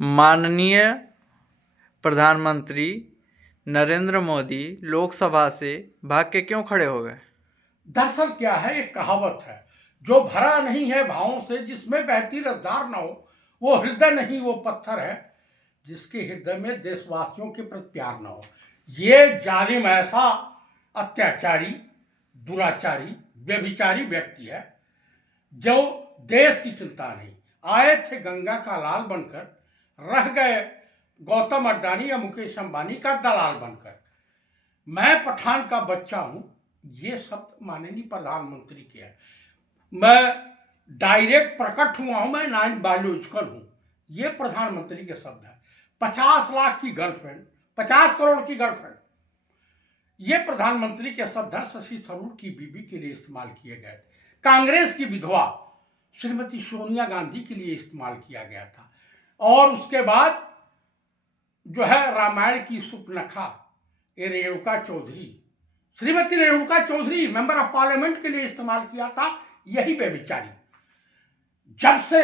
माननीय प्रधानमंत्री नरेंद्र मोदी लोकसभा से भाग के क्यों खड़े हो गए? दरअसल क्या है, एक कहावत है, जो भरा नहीं है भावों से, जिसमें बहती रफ्तार न हो, वो हृदय नहीं, वो पत्थर है जिसके हृदय में देशवासियों के प्रति प्यार न हो। ये जालिम ऐसा अत्याचारी, दुराचारी, व्यभिचारी व्यक्ति है जो देश की चिंता नहीं। आए थे गंगा का लाल बनकर, रह गए गौतम अडानी या मुकेश अंबानी का दलाल बनकर। मैं पठान का बच्चा हूं, ये शब्द माननीय प्रधानमंत्री के हैं। मैं डायरेक्ट प्रकट हुआ हूं, मैं नॉन बायोलॉजिकल हूं, ये प्रधानमंत्री के शब्द है। 50 लाख की गर्लफ्रेंड, 50 करोड़ की गर्लफ्रेंड, ये प्रधानमंत्री के शब्द हैं। शशि थरूर की बीबी के लिए इस्तेमाल किए गए थे। कांग्रेस की विधवा श्रीमती सोनिया गांधी के लिए इस्तेमाल किया गया था। और उसके बाद जो है रामायण की सुपनखा ये Renuka Chaudhary, Shrimati Renuka Chaudhary member of parliament के लिए इस्तेमाल किया था यही बेबिचारी। जब से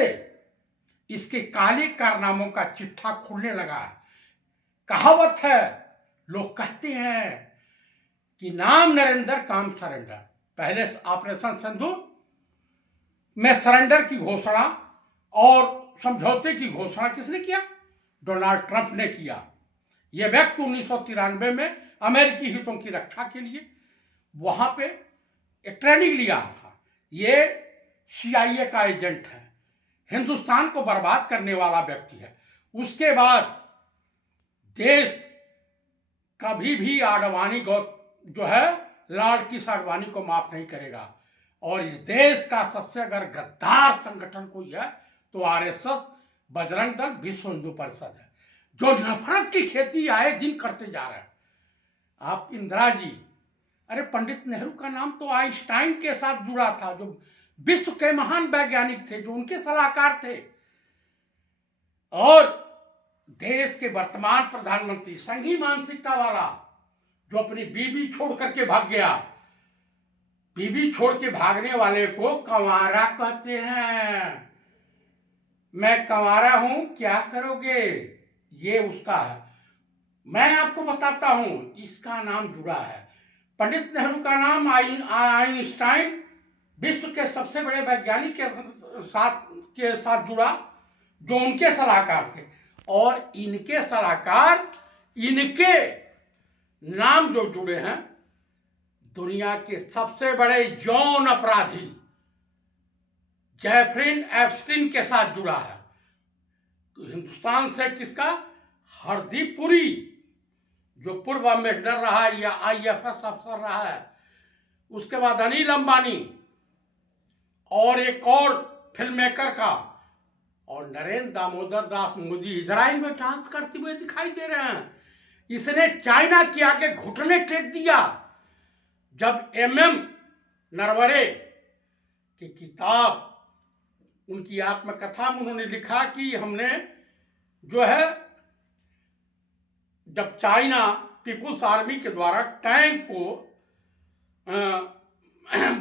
इसके काले कारनामों का चिट्ठा खुलने लगा, कहावत है, लोग कहते हैं कि नाम नरेंद्र काम सरेंडर। पहले ऑपरेशन सिंदूर में सरेंडर की घोषणा और समझौते की घोषणा किसने किया? डोनाल्ड ट्रंप ने किया। यह व्यक्ति 1993 में अमेरिकी हितों की रक्षा के लिए वहां पे एक ट्रेनिंग लिया था। ये CIA का एजेंट है, हिंदुस्तान को बर्बाद करने वाला व्यक्ति है। उसके बाद देश कभी भी आडवाणी जो है लॉर्ड किस आडवाणी को माफ नहीं करेगा। और इस देश का सबसे अगर गद्दार संगठन कोई है तो RSS, बजरंग दल, विश्व हिंदू परिषद है, जो नफरत की खेती आए दिन करते जा रहे हैं। आप इंदिरा जी, अरे पंडित नेहरू का नाम तो आइंस्टाइन के साथ जुड़ा था, जो विश्व के महान वैज्ञानिक थे, जो उनके सलाहकार थे। और देश के वर्तमान प्रधानमंत्री संघी मानसिकता वाला, जो अपनी बीबी छोड़ करके भाग गया। बीबी छोड़ के भागने वाले को कंवारा कहते हैं। मैं कंवारा हूं, क्या करोगे, ये उसका है। मैं आपको बताता हूं, इसका नाम जुड़ा है। पंडित नेहरू का नाम आइंस्टाइन, विश्व के सबसे बड़े वैज्ञानिक के साथ जुड़ा, जो उनके सलाहकार थे। और इनके सलाहकार, इनके नाम जो जुड़े हैं दुनिया के सबसे बड़े यौन अपराधी जेफरीन एप्स्टीन के साथ जुड़ा है। हिंदुस्तान से किसका? हरदीप पुरी, जो पूर्व एम्बेसडर रहा या IFS अफसर रहा है। उसके बाद अनिल अंबानी और एक और फिल्म मेकर का। और नरेंद्र दामोदर दास मोदी इजराइल में डांस करते हुए दिखाई दे रहे हैं। इसने चाइना के आगे घुटने टेक दिया जब MM नरवरे की किताब, उनकी आत्मकथा में उन्होंने लिखा कि हमने जो है, जब चाइना पीपुल्स आर्मी के द्वारा टैंक को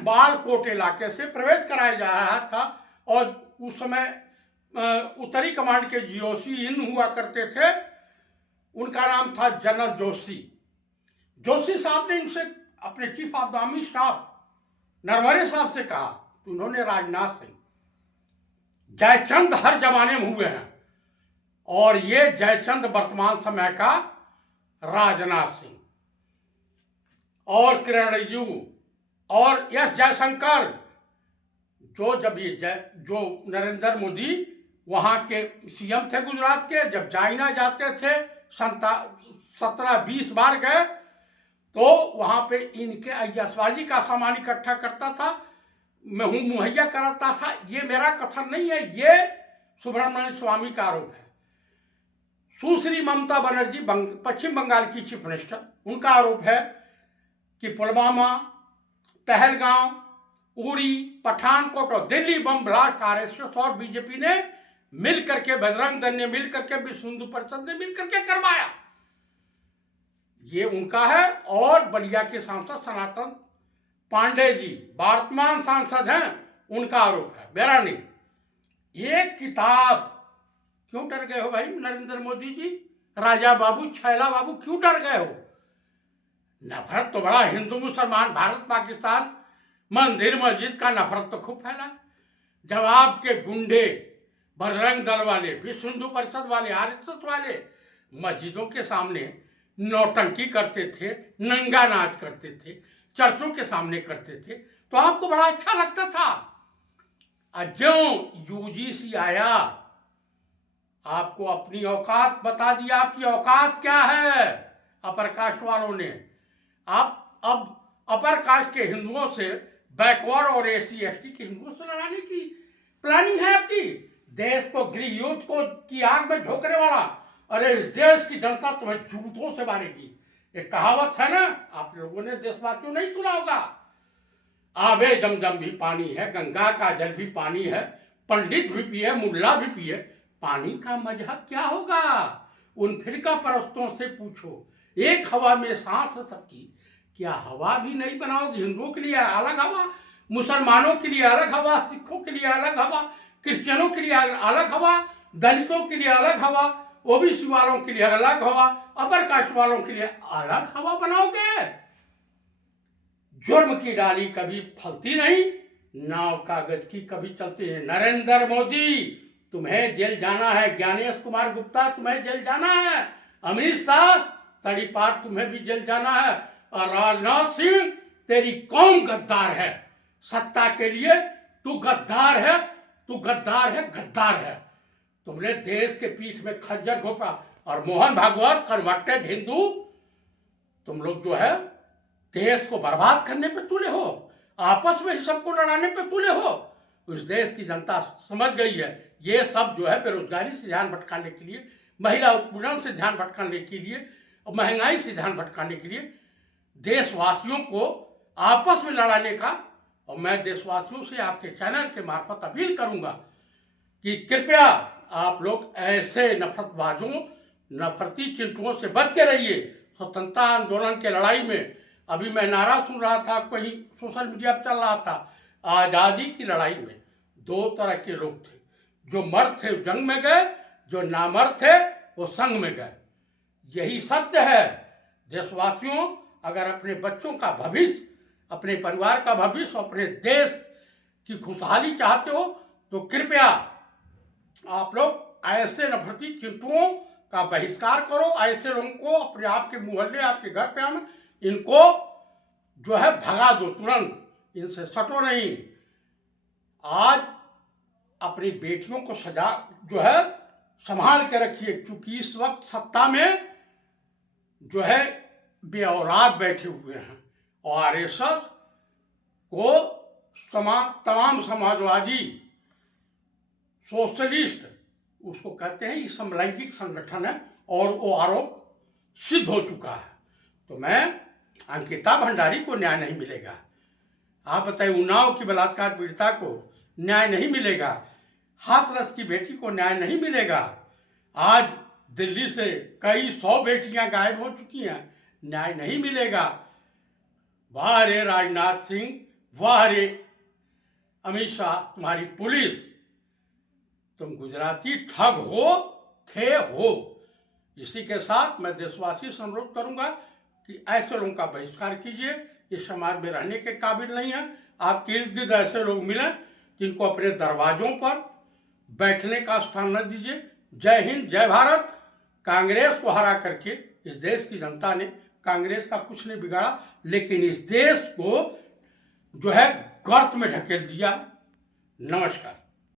बालकोट इलाके से प्रवेश कराया जा रहा था, और उस समय उत्तरी कमांड के GOC इन हुआ करते थे, उनका नाम था जनरल जोशी। जोशी साहब ने इनसे, अपने chief of the army staff Narware साहब से कहा, तो उन्होंने राजनाथ सिंह, जयचंद हर जमाने में हुए हैं, और ये जयचंद वर्तमान समय का राजनाथ सिंह, और किरण रिजिजू और S जयशंकर, जो नरेंद्र मोदी वहां के CM थे गुजरात के, जब चाइना जाते थे 17-20 बार गए, तो वहां पे इनके अय्यासबाजी का सामान इकट्ठा करता था, मैं मुहैया कराता था। ये मेरा कथन नहीं है, ये सुब्रमण्यम स्वामी का आरोप है। सुश्री ममता बनर्जी, पश्चिम बंगाल की चीफ मिनिस्टर, उनका आरोप है कि पुलवामा, पहलगांव, उरी, पठानकोट और दिल्ली बम ब्लास्ट RSS और BJP ने मिल करके, बजरंग दल ने मिल करके, विश्व हिंदू परिषद ने मिल करके करवाया। ये उनका है। और बलिया के सांसद सनातन पांडे जी, वर्तमान सांसद हैं, उनका आरोप है, मेरा नहीं। एक किताब क्यों डर गए हो भाई नरेंद्र मोदी जी? राजा बाबू, छैला बाबू, क्यों डर गए हो? नफरत तो बड़ा, हिंदू मुसलमान, भारत पाकिस्तान, मंदिर मस्जिद का नफरत तो खूब फैला। जब आपके गुंडे, बजरंग दल वाले, विश्व हिंदू परिषद वाले, आरएसएस वाले मस्जिदों के सामने नौटंकी करते थे, नंगा नाच करते थे, चर्चों के सामने करते थे, तो आपको बड़ा अच्छा लगता था। जो यूजीसी आया, आपको अपनी औकात बता दी। आपकी औकात क्या है? अपर कास्ट वालों ने आप अब अपर कास्ट के हिंदुओं से, बैकवर्ड और एससी एसटी के हिंदुओं से लड़ाने की प्लानिंग है आपकी। देश को गृह युद्ध को की आग में झोंकने वाला, अरे देश की जनता तुम्हें जूतों से मारेगी। एक कहावत है ना, आप लोगों ने देशवासियों नहीं सुना होगा, आबे जमजम भी पानी है, गंगा का जल भी पानी है, पंडित भी पिए, मुल्ला भी पिए, पानी का मजहब क्या होगा? उन फिरका परस्तों से पूछो, एक हवा में सांस है सबकी, क्या हवा भी नहीं बनाओगे? हिंदुओं के लिए अलग हवा, मुसलमानों के लिए अलग हवा, सिखों के लिए अलग हवा, क्रिश्चियनों के लिए अलग हवा, दलितों के लिए अलग हवा, ओबीसी वालों के लिए अलग हवा, अपर कास्ट वालों के लिए अलग हवा बनाओगे? जुर्म की डाली कभी फलती नहीं, नाव कागज की कभी चलती नहीं। नरेंद्र मोदी, तुम्हें जेल जाना है। ज्ञानेश कुमार गुप्ता, तुम्हें जेल जाना है। अमित शाह, तड़ीपार, तुम्हें भी जेल जाना है। और राजनाथ सिंह, तेरी कौन गद्दार है? सत्ता के लिए तू गद्दार है, तू गद्दार है, गद्दार है। तुमने देश के पीठ में खंजर घोंपा। और मोहन भागवत, कन्वर्टेड हिंदू, तुम लोग जो है देश को बर्बाद करने पे तुले हो, आपस में ही सबको लड़ाने पे तुले हो। उस देश की जनता समझ गई है, ये सब जो है बेरोजगारी से ध्यान भटकाने के लिए, महिला उत्पीड़न से ध्यान भटकाने के लिए, और महंगाई से ध्यान भटकाने के लिए, देशवासियों को आपस में लड़ाने का। और मैं देशवासियों से आपके चैनल के मार्फत अपील करूंगा कि कृपया आप लोग ऐसे नफरतबाजों, नफरती चिंटुओं से बच के रहिए। स्वतंत्रता आंदोलन के लड़ाई में अभी मैं नारा सुन रहा था, कहीं सोशल मीडिया पर चल रहा था, आज़ादी की लड़ाई में दो तरह के लोग थे, जो मर्द थे जंग में गए, जो नामर्द थे वो संग में गए। यही सत्य है। देशवासियों, अगर अपने बच्चों का भविष्य, अपने परिवार का भविष्य, अपने देश की खुशहाली चाहते हो, तो कृपया आप लोग ऐसे नफरती चिंटुओं का बहिष्कार करो। ऐसे लोगों को अपने आपके मोहल्ले, आपके घर पे आना, इनको जो है भगा दो तुरंत, इनसे सटो नहीं। आज अपनी बेटियों को सजा जो है संभाल के रखिए, क्योंकि इस वक्त सत्ता में जो है बेऔलाद बैठे हुए हैं। और आरएसएस को तमाम समाजवादी, सोशलिस्ट उसको कहते हैं, ये समलैंगिक संगठन है, और वो आरोप सिद्ध हो चुका है। तो मैं अंकिता भंडारी को न्याय नहीं मिलेगा। आप बताइए, उन्नाव की बलात्कार पीड़िता को न्याय नहीं मिलेगा, हाथरस की बेटी को न्याय नहीं मिलेगा। आज दिल्ली से कई 100 बेटियां गायब हो चुकी हैं, न्याय नहीं मिलेगा। वाह रे राजनाथ सिंह, वाह रे अमित शाह, तुम्हारी पुलिस, तुम गुजराती ठग हो। इसी के साथ मैं देशवासी से अनुरोध करूंगा कि ऐसे लोगों का बहिष्कार कीजिए। इस समाज में रहने के काबिल नहीं है। आपके इर्द गिर्द ऐसे लोग मिलें जिनको अपने दरवाजों पर बैठने का स्थान न दीजिए। जय हिंद, जय भारत। कांग्रेस को हरा करके इस देश की जनता ने, कांग्रेस का कुछ नहीं बिगाड़ा, लेकिन इस देश को जो है गर्त में ढकेल दिया। नमस्कार।